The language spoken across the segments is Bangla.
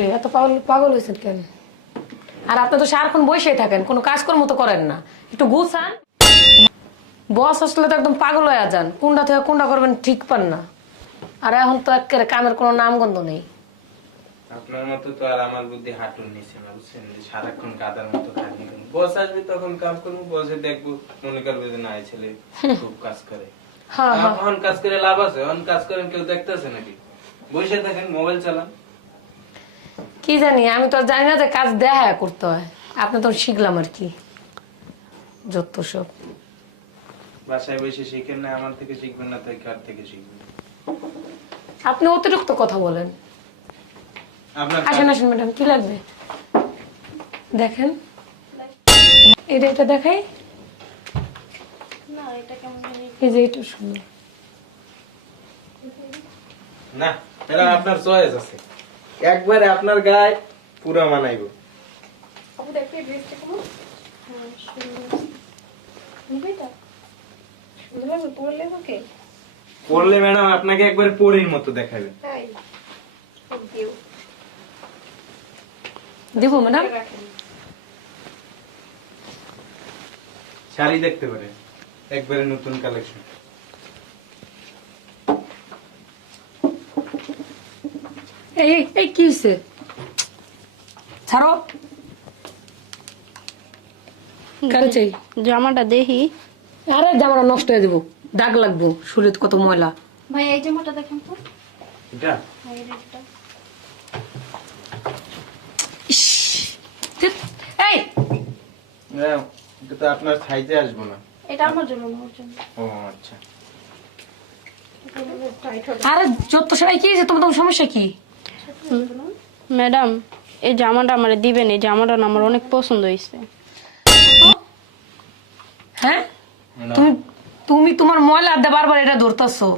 যাবে? এত পাগল পাগল হয়েছেন কেন? আর আপনি তো সারাক্ষণ বসেই থাকেন, কোনো কাজকর্ম তো করেন না, একটু গুছান। বস আসলে তো একদম পাগল হয়ে যান, কোনটা থেকে কোনটা করবেন ঠিক পান না। আর এখন তো একেবারে কামের কোনো নামগন্ধ নেই। আপনার মতো তো আর আমার বুদ্ধি হাঁটুর নিচে না, বুঝছেন? যে সারাক্ষণ গাদার মতো খাটনি করবো, বস আসবে তখন কাম করবো, বসে দেখবো মনে করবে যে না এই ছেলে খুব কাজ করে। হ্যাঁ হ্যাঁ, এখন কাজ করে লাভ আছে? এখন কাজ করেন কেউ দেখতেছে নাকি? বসে থাকেন, মোবাইল চালান। কি জানি, আমি তো আর জানি না যে কাজ দেখা করতে হয়। আপনি তো শিখলাম আর কি, যত সব। বাসায় বসে শিখেন না, আমার থেকে শিখবেন না, তাই কার থেকে শিখবেন? আপনি অতিরিক্ত কথা বলেন। আপনার আসেন আসেন ম্যাডাম, কি লাগবে দেখেন। এটা দেখাই। না এটা কেমন জানি এই যে এটা শুনুন। না, এটা আপনার চয়েস আছে, একবারে আপনার গায়ে পুরো মানাইবো। আপু দেখতে ড্রেসটা কেমন? হ্যাঁ সুন্দর। নিবে এটা? সুন্দর লাগবে পরলে ওকে? পড়লে ম্যাডাম আপনাকে একবারে পরীর মতো দেখাবে। তাই দিও দিব ম্যাডাম? রাখেন। শাড়ি দেখতে পারেন, একবারে নতুন কালেকশন। এই এই কি হয়েছে? ছাড়ো। কারে চাই? জামাটা দেখি। আরে জামাটা নষ্ট হয়ে যাবো, দাগ লাগবো, শরীর কত ময়লা। ভাই এই জামাটা দেখেন তো। এটা ভাই এটা ইস, ধ্যাৎ, এই ম্যাডাম, এটা তো আপনার সাইজে আসবো না। এটা আমার জন্য না ওর জন্য। ও আচ্ছা। টাইট হবে আরে যত সবাই কি হয়েছে, তোমার সমস্যা কি? না। ম্যাডাম এই জামাটা আমারে দিবেন, এই জামাটা না আমার অনেক পছন্দ হয়েছে। হ্যাঁ, তুমি তুমি তোমার ময়লা আড্ডা বারবার এটা ধরতেছো।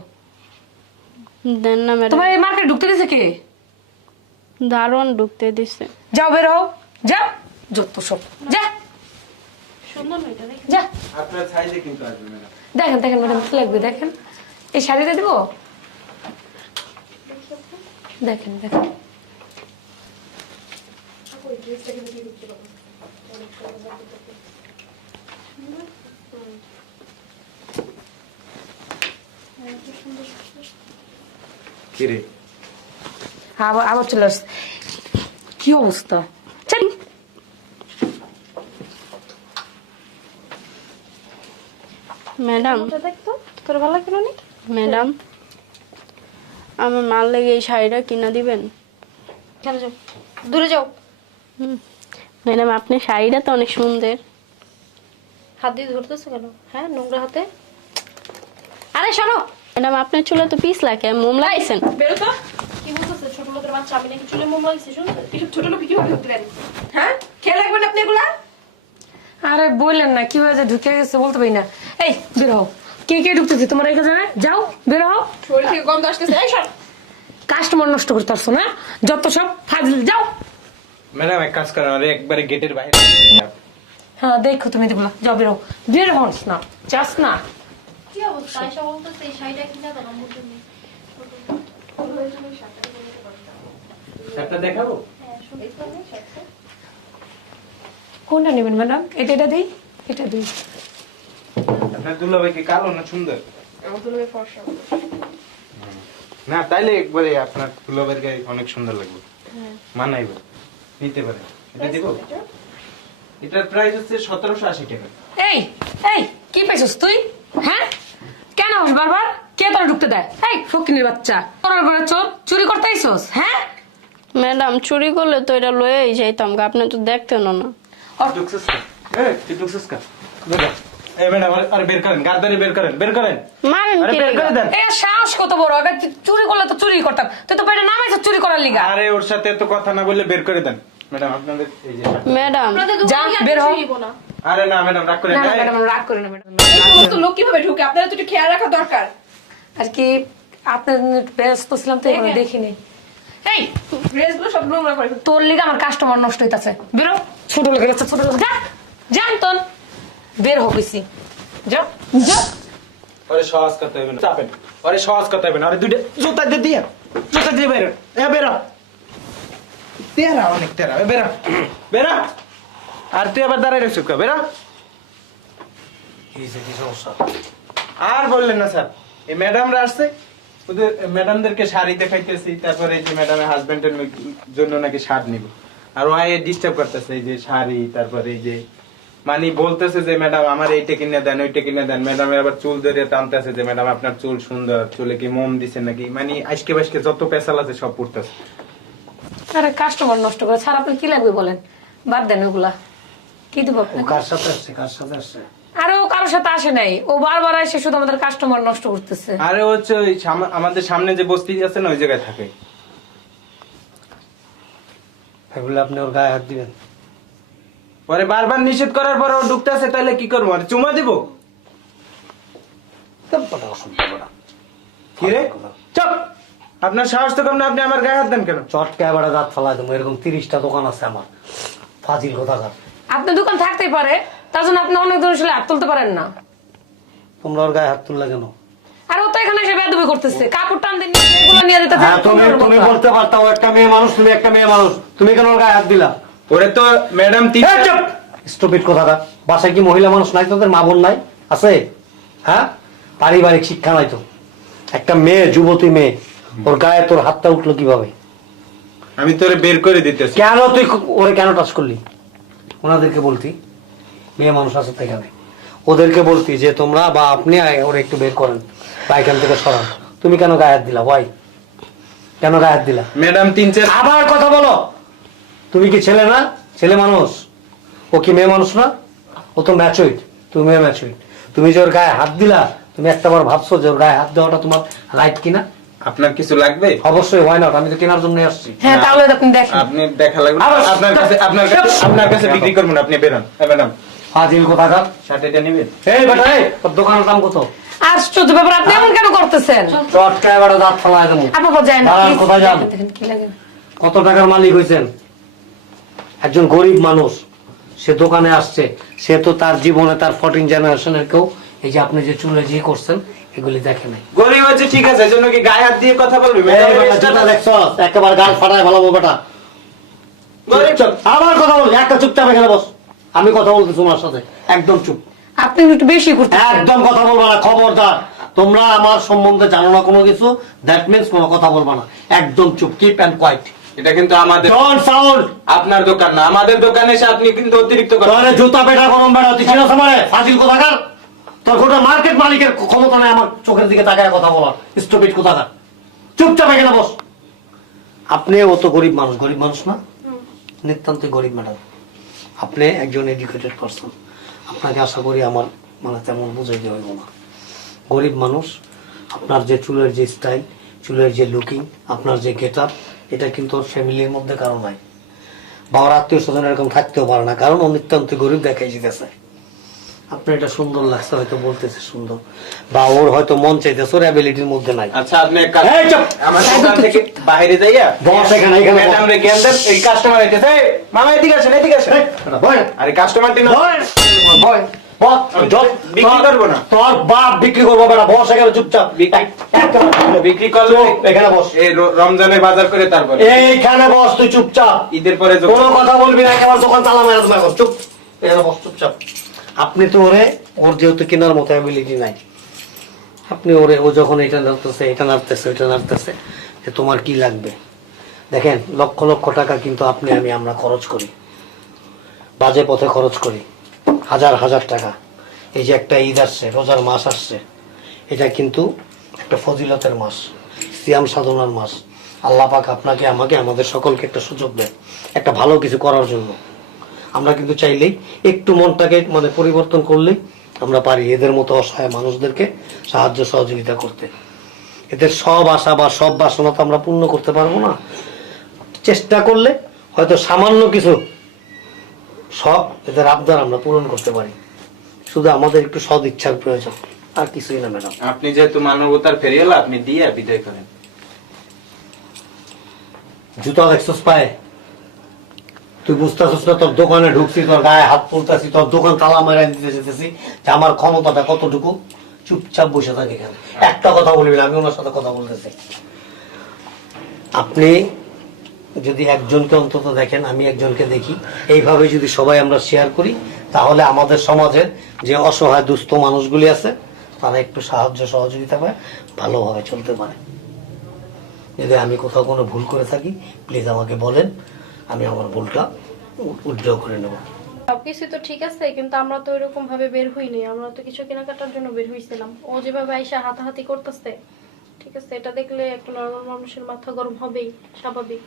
দেন না ম্যাডাম, তোমার এই মার্কেট ঢুকতে দিছে কে? দারুণ ঢুকতে দিছে। যাও বের হও, যাও, যত সব, যা সুন্দর না এটা দেখেন। যা। আপনার সাইজে কিন্তু আসবে ম্যাডাম। দেখেন দেখেন ম্যাডাম, কি লাগবে দেখেন। এই শাড়িটা দিব, দেখেন দেখেন। ওই ড্রেসটা কিন্তু দিয়ে দিতে পারবো। অনেক সুন্দর লাগবে। কি রে? আবার আবার চলে আসছে। কি অবস্থা? চল। ম্যাডাম এটা দেখতো তোর ভালো লাগে না অনেক? ম্যাডাম আমার মাল লেগে এই শাড়িটা কিনা দিবেন? চলে যাও, দূরে যাও। ম্যাডাম আপনি শাড়িটা তো অনেক সুন্দর। হাত দিয়ে ধরতেছো কেন? হ্যাঁ নোংরা হাতে। আরে শোনো, ম্যাডাম আপনার চুলে তো পিস লাগে, মোম লাগাইছেন? বেরো তো। কি বলতেছে ছোট লোকের বাচ্চা? আমি নাকি চুলে মোম লাগিয়েছি? শুনছো এসব ছোট লোক কিভাবে করতে পারেন? হ্যাঁ খেয়াল রাখবেন আপনি এগুলা। আরে বললেন না কি হয়েছে, ঢুকে গেছে বলতে পারি না। এই বের হও, কে কে ঢুকতেছে তোমার এখানে? যাও বের হও। শরীর থেকে গন্ধ আসতেছে। এই সর। কাস্টমার নষ্ট করতে পারছো না, যত সব ফাজিল। যাও। ম্যাডাম এক কাজ করেন, আরে একবারে গেটের বাইরে। হ্যাঁ দেখো তুমি দেখলা, যাও বের হও, বের হস না, চাস না। কি অবস্থা? আয়শা বলতেছে এই শাড়িটা কিনে দাও আমার জন্য। একটা দেখাবো? হ্যাঁ শুনে তো আমি শাড়িটা। কোনটা নেবেন ম্যাডাম? এটা দিই, এটা দিই। আপনার দুলাভাই কি কালো না সুন্দর? আমার দুলোকে ফর্সা। না তাইলে একবারে আপনার দুলাভাইয়ের গায়ে অনেক সুন্দর লাগবে, মানাইবে, নিতে পারেন। এটা দিব? এটার প্রাইস হচ্ছে 1780 টাকা। এই এই কি পাইছস তুই? হ্যাঁ কেন হস বারবার? কে তোর ঢুকতে দেয়? এই ফকিনের বাচ্চা, তোর ঘরে চোর চুরি করতে আইছস? হ্যাঁ ম্যাডাম চুরি করলে তো এটা লয়েই যাইতাম, আপনি তো দেখতেন না। ঢুকছিস কা? তুই ঢুকছিস কা? বের কর। এই ম্যাডাম, আরে বের করেন, গার্ডারে বের করেন, বের করেন। মারেন আরে কি বের করে দেন। এ সাহস কত বড়! আগে চুরি করলে তো চুরি করতাম, তুই তো পেটে নামাইছ চুরি করার লিগা। আরে ওর সাথে এত কথা না বললে বের করে দেন। ম্যাডাম আপনাদের এই যে। ম্যাডাম আপনাদের যা, দোকানে বের হও। নিব না। আরে না ম্যাডাম রাগ করেন না না। ম্যাডাম রাগ করে না ম্যাডাম। এই সমস্ত লোক কিভাবে ঢুকে? আপনারা তো একটু খেয়াল রাখা দরকার। আর কি আপনার ব্যস্ত ছিলাম তো এখানে দেখিনি। এই ড্রেসগুলো সব নোংরা করে। তোর লিগা আমার কাস্টমার নষ্ট হইতাছে, বেরো। ছোট লোকের কাছে ছোট লোক, যা জান তোর, বের হইছি, যা যা। আরে সহজ কথা হবে না, চাপেন। আরে সহজ কথা হবে না, আরে দুইটা জুতা দিয়ে জুতা দিয়ে বের। এ বের। তেরা অনেক তেরা, বেরা বেরা। আর তুই আবার দাঁড়ায় রয়েছিস কা, বেরা। কি সমস্যা? আর বললেন না স্যার, এই ম্যাডামরা আসছে, ওদের ম্যাডামদেরকে শাড়ি দেখাইতেছি, তারপরে এই যে ম্যাডামের হাজবেন্ডের জন্য নাকি শার্ট নিব, আর ও ডিস্টার্ব করতেছে এই যে শাড়ি, তারপরে এই যে মানে বলতেছে যে ম্যাডাম আমার এইটা কিনে দেন, ওইটা কিনে দেন। ম্যাডামের আবার চুল ধরে টানতেছে যে ম্যাডাম আপনার চুল সুন্দর, চুলে কি মোম দিচ্ছেন নাকি, মানে আজকে বাজকে যত পেশাল আছে সব পড়তেছে। আরে কাস্টমার নষ্ট করে, স্যার আপনার কি লাগবে বলেন, বাদ দেন ওগুলা, কি দিব ও আপনাকে? কার সাথে আসছে, কার সাথে আসছে? আরে ও কারোর সাথে আসে নাই, ও বারবার এসে শুধু আমাদের কাস্টমার নষ্ট করতেছে। আরে হচ্ছে ওই আমাদের সামনে যে বস্তি আছে না, ওই জায়গায় থাকে। এগুলো আপনি ওর গায়ে হাত দিবেন? পরে বারবার নিষেধ করার পর ও ঢুকতেছে, তাহলে কি করবো? আর চুমা দিব? কথা অসম্ভব না। কি রে চপ, আপনার সাহস তো কম না, আপনি আমার গায়ে হাত দেন কেন? চটকা এবারে দাঁত ফালাই দেবো, এরকম 30টা দোকান আছে আমার। ফাজিল কোথাকার। আপনার দোকান থাকতেই পারে, তার জন্য আপনি অনেক দূর হাত তুলতে পারেন না। তোমরা ওর গায়ে হাত তুললে কেন? আর ও তো এখানে এসে বেয়াদবি করতেছে, কাপড় টান দিয়ে এগুলো নিয়ে দিতে হ্যাঁ, তুমি বলতে পারতাও একটা মেয়ে মানুষ, তুমি একটা মেয়ে মানুষ, তুমি কেন ওর গায়ে হাত দিলা? ওরে তো ম্যাডাম স্টুপিড কোথাকার। বাসায় কি মহিলা মানুষ নাই? তোদের মা বোন নাই? আছে? হ্যাঁ, পারিবারিক শিক্ষা নাই তো। একটা মেয়ে, যুবতী মেয়ে, ওর গায়ে তোর হাতটা উঠলো কিভাবে? আমি তোরে বের করে দিতেছি। কেন তুই ওরে কেন টাচ করলি? ওনাদেরকে বলতি মেয়ে মানুষ আছে তো এখানে, ওদেরকে বলতি যে তোমরা বা আপনি ওরে একটু বের করেন বা এখান থেকে সরান। তুমি কেন গায়ে হাত দিলা? ভাই কেন গায়ে হাত দিলা? ম্যাডাম 3-4 আবার কথা বলো। তুমি কি ছেলে না? ছেলে মানুষ। ও কি মেয়ে মানুষ না? ও তো ম্যাচুইড, তুমি ম্যাচুইড। তুমি যে ওর গায়ে হাত দিলা, তুমি একটাবার ভাবছো যে ওর গায়ে হাত দেওয়াটা তোমার রাইট কিনা? আপনার কিছু লাগবে? অবশ্যই, হয় না, আমি তো কেনার জন্য আসছি। হ্যাঁ, তাহলে আপনি দেখেন। আপনি দেখা লাগবে না। আবার- আপনার কাছে বিক্রি করবো না, আপনি বেরোন। ম্যাডাম ফাজিল কোথাকার। শার্টটা নেবেন? এই বেটা, এই তোর দোকানের দাম কত? আশ্চর্য ব্যাপার, আপনি এমন কেন করতেছেন? চটকা এবারে দাঁত ফালাই দেবো। আপনার যায় না, দাঁড়ান, please, কোথায় যান? দেখেন কি লাগে। কত টাকার মালিক হয়েছেন? একজন গরিব মানুষ, সে দোকানে আসছে, সে তো তার জীবনে তার 14 জেনারেশনের কেউ এই যে আপনি যে চুলে যে করছেন এগুলি দেখে নাই। গরিব আছে ঠিক আছে, এজন্য কি গায়ে হাত দিয়ে কথা বলবি? এই বেটা, জুতা দেখছস? একেবারে গাল ফাটায় ভালো বেটা। গরিব চুপ, আবার কথা বল, একটা চুপচাপ এখানে বস। আমি কথা বলতেছি তোমার সাথে, একদম চুপ। আপনি একটু বেশি করতেছেন। একদম কথা বলবা না, খবরদার। তোমরা আমার সম্বন্ধে জানো না কোনো কিছু, দ্যাট মিন্স কোনো কথা বলবা না। একদম চুপ, কিপ অ্যান্ড কোয়াইট। এটা কিন্তু আমাদের, ডোন্ট সাউন্ড। আপনার দোকান না, আমাদের দোকানে এসে আপনি কিন্তু অতিরিক্ত কথা। তোরে জুতা পেটা গরম বেড়া, তুই চিনস আমারে? ফাজিল কোথাকার। তোর গোটা মার্কেট মালিকের ক্ষমতা নাই আমার চোখের দিকে তাকায় কথা বলার। স্টুপিড কোথাকার। চুপচাপ এখানে বস। আপনি ও তো গরিব মানুষ, গরিব মানুষ না? নিতান্তই গরিব ম্যাডাম। আপনি একজন এডুকেটেড পারসন, আপনাকে আশা করি আমার মানে তেমন বুঝাইতে হইব না। গরিব মানুষ, আপনার যে চুলের যে স্টাইল, চুলের যে লুকিং, আপনার যে গেট আপ, এটা কিন্তু ওর ফ্যামিলির মধ্যে কারো নাই, বা ওর আত্মীয় স্বজন এরকম থাকতেও পারে না, কারণ ও নিতান্ত গরিব দেখাই যেতেছে। আপনার এটা সুন্দর লাগছে, হয়তো বলতেছে সুন্দর, বা ওর হয়তো মন চাইতেছে, ওর অ্যাবিলিটির মধ্যে নাই। আচ্ছা আপনি এক কাজ, এই চুপ! আমার দোকান থেকে বাইরে যাইয়া বস এখানে, এখানে বস। ম্যাডাম রে জ্ঞান দেন। এই কাস্টমার আইতেছে, এই মামা এদিকে আসেন, এদিকে আসেন। এই, বয়। আরে কাস্টমারটি না, বয়। বয়। বস। বিক্রি করবো না। তোর বাপ বিক্রি করবো বেটা, বস এখানে চুপচাপ। বিক্রি করলে এখানে বস। এই রমজানের বাজার করে তারপরে এইখানে বস, তুই চুপচাপ। ঈদের পরে যখন- কোনো কথা বলবি না, একেবারে দোকান তালা মেরে দেবো এখন। চুপ, এখানে বস চুপচাপ। আপনি তো ওর যেহেতু কেনার মতো অ্যাবিলিটি নাই, আপনি ও যখন এটা নাড়তেছে, এটা নাড়তেছে, ওইটা নাড়তেছে, যে তোমার কি লাগবে? দেখেন, লক্ষ লক্ষ টাকা কিন্তু আমরা খরচ করি, বাজে পথে খরচ করি, হাজার হাজার টাকা। এই যে একটা ঈদ আসছে, রোজার মাস আসছে, এটা কিন্তু একটা ফজিলতের মাস, সিয়াম সাধনার মাস। আল্লাহ পাক আপনাকে, আমাকে, আমাদের সকলকে একটা সুযোগ দেয় একটা ভালো কিছু করার জন্য। আমরা কিন্তু চাইলেই একটু মনটাকে মানে পরিবর্তন করলেই আমরা পারি এদের মতো অসহায় মানুষদেরকে সাহায্য সহযোগিতা করতে। এদের সব আশা বা সব বাসনা তো আমরা পূর্ণ করতে পারবো না, চেষ্টা করলে হয়তো সামান্য কিছু সব এদের আবদার আমরা পূরণ করতে পারি। শুধু আমাদের একটু সদ ইচ্ছার প্রয়োজন, আর কিছুই না ম্যাডাম। আপনি যেহেতু মানবতার ফেরিওয়ালা, আপনি দিয়ে বিদায় করেন। জুতা দেখছস পায়ে? তুই বুঝতেছিস না? তোর দোকানে ঢুকছি, তোর গায়ে হাত তুলতেছি, তোর দোকান তালা মেরে দিতে যেতেছি, যে আমার ক্ষমতাটা কতটুকু। চুপচাপ বসে থাকে এখানে, একটা কথা বলবি না, আমি ওনার সাথে কথা বলতেছি। আপনি যদি একজনকে অন্তত দেখেন, আমি একজনকে দেখি, এইভাবে যদি সবাই আমরা শেয়ার করি, তাহলে আমাদের সমাজের যে অসহায় দুস্থ মানুষগুলি আছে তারা একটু সাহায্য সহযোগিতা পায়, ভালোভাবে চলতে পারে। যদি আমি কোথাও কোনো ভুল করে থাকি প্লিজ আমাকে বলেন, আমি আমার ভুলটা উদ্যোগ করে নেব। সবকিছু তো ঠিক আছে, কিন্তু আমরা তো ওইরকম ভাবে বের হইনি। আমরা তো কিছু কেনাকাটার জন্য বের হইছিলাম। ও যেভাবে আইসা হাতাহাতি করতেছে, ঠিক আছে, এটা দেখলে একটা নর্মাল মানুষের মাথা গরম হবেই, স্বাভাবিক।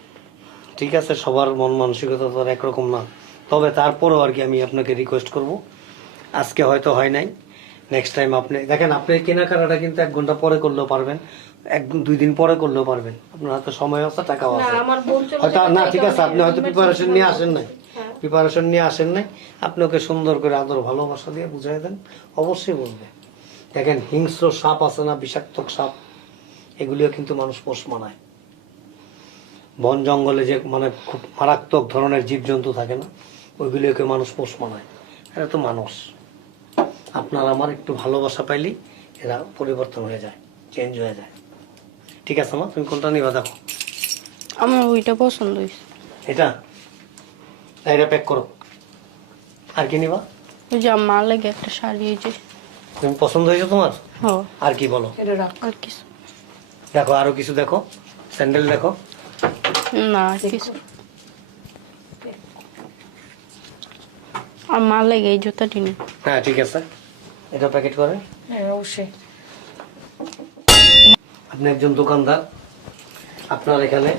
ঠিক আছে, সবার মন মানসিকতা তো আর একরকম না, তবে তারপরেও আর কি আমি আপনাকে রিকোয়েস্ট করব, আজকে হয়তো হয় নাই, নেক্সট টাইম আপনি দেখেন, আপনি কেনাকাটাটা কিন্তু 1 ঘন্টা পরে করলেও পারবেন, 1-2 দিন পরে করলেও পারবেন, আপনার হাতে সময় আছে, টাকাও না, আছে। আমার বোন চলে হয়তো যাবে, না, তাই ঠিক আছে, কারণে আপনি হয়তো প্রিপারেশন নিয়ে আসেন নাই, হ্যাঁ। প্রিপারেশন নিয়ে আসেন নাই, আপনি ওকে সুন্দর করে আদর ভালোবাসা দিয়ে বুঝাই দেন, অবশ্যই বুঝবে। দেখেন, হিংস্র সাপ আছে না, বিষাক্ত সাপ, এগুলিও কিন্তু মানুষ পোষ মানায়। বন জঙ্গলে যে মানে খুব মারাত্মক ধরনের জীবজন্তু থাকে না, ওইগুলিকে মানুষ পোষ মানায়। এরা তো মানুষ, আপনার আমার একটু ভালোবাসা পাইলেই এরা পরিবর্তন হয়ে যায়, চেঞ্জ হয়ে যায়। ঠিক আছে মা, তুমি কোনটা নিবা দেখো। আমার ওইটা পছন্দ হয়েছে। এটা এটা প্যাক করো। আর কি নিবা? ওই যে আমার লাগে একটা শাড়ি, এই যে। তুমি পছন্দ হয়েছে তোমার? হ্যাঁ। আর কি বলো? এটা রাখ। আর কিছু দেখো, আরো কিছু দেখো, স্যান্ডেল দেখো। না, আর কিছু আমার লাগে এই জুতাটি নেই। হ্যাঁ ঠিক আছে, এটা প্যাকেট করে। হ্যাঁ অবশ্যই। আপনি একজন দোকানদার, আপনার এখানে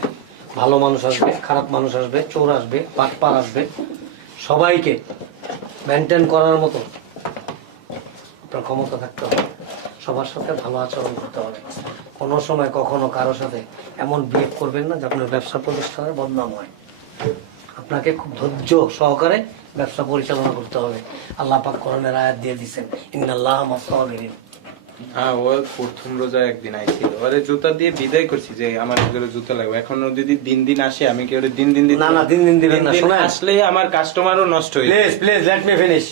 ভালো মানুষ আসবে, খারাপ মানুষ আসবে, চোর আসবে, পাটপার আসবে, সবাইকে মেনটেন করার মতো আপনার ক্ষমতা থাকতে হবে। সবার সাথে ভালো আচরণ করতে হবে, কোনো সময় কখনো কারোর সাথে এমন বিহেভ করবেন না যে আপনার ব্যবসা প্রতিষ্ঠানের বদনাম হয়। আপনাকে খুব ধৈর্য সহকারে ব্যবসা পরিচালনা করতে হবে। আল্লাহ পাক কোরআনের আয়াত দিয়ে দিয়েছেন, ইন্নাল্লাহা মা'আস সাবিরিন। হ্যাঁ, ও প্রথম রোজা একদিন আইছিল, ওরে জুতা দিয়ে বিদায় করছি যে আমার এগুলো জুতা লাগবে। এখন ও যদি দিন দিন আসে, আমি কি ওরে দিন দিন দিতে না, না, দিন দিন দিবেন না, শোনেন। আসলে আমার কাস্টমারও নষ্ট হয়ে যায়। Please please let me finish.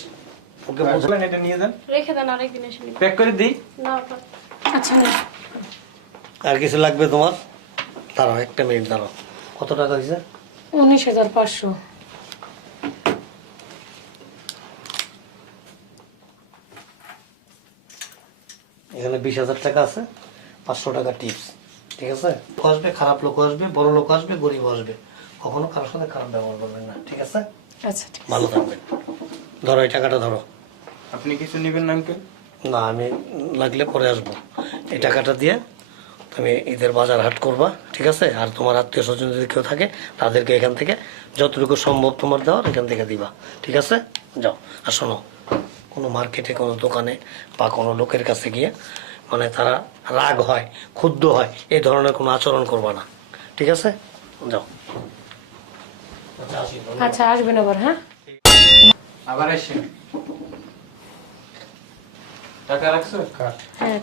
Okay বুঝলেন, এটা নিয়ে যান, রেখে দেন, আরেকদিন এসে নিব। প্যাক করে দিই। না ওটা আচ্ছা না। আর কিছু লাগবে তোমার? দাঁড়াও, একটা মিনিট দাঁড়াও। কত টাকা হয়েছে? 19,500। এখানে 20,000 টাকা আছে, 500 টাকা টিপস। ঠিক আছে, লোক আসবে, খারাপ লোক আসবে, বড় লোক আসবে, গরিব আসবে, কখনো কারোর সাথে খারাপ ব্যবহার করবেন না। ঠিক আছে, আচ্ছা ঠিক আছে। ভালো থাকবেন। ধরো, এই টাকাটা ধরো। আপনি কিছু নেবেন না আঙ্কেল? না, আমি লাগলে পরে আসবো। এই টাকাটা দিয়ে তুমি ঈদের বাজার হাট করবা, ঠিক আছে? আর তোমার আত্মীয় স্বজন যদি কেউ থাকে তাদেরকে এখান থেকে যতটুকু সম্ভব তোমার দেওয়ার এখান থেকে দিবা, ঠিক আছে? যাও। আর শোনো, কোনো মার্কেটে, কোনো দোকানে বা কোনো লোকের কাছে গিয়ে মানে তারা রাগ হয়, ক্ষুব্ধ হয়, এই ধরনের কোনো আচরণ করবা না, ঠিক আছে? যাও। আচ্ছা, আসি। আচ্ছা আসবেন আবার, হ্যাঁ? আবার আসেন। টাকা রাখছো? হ্যাঁ।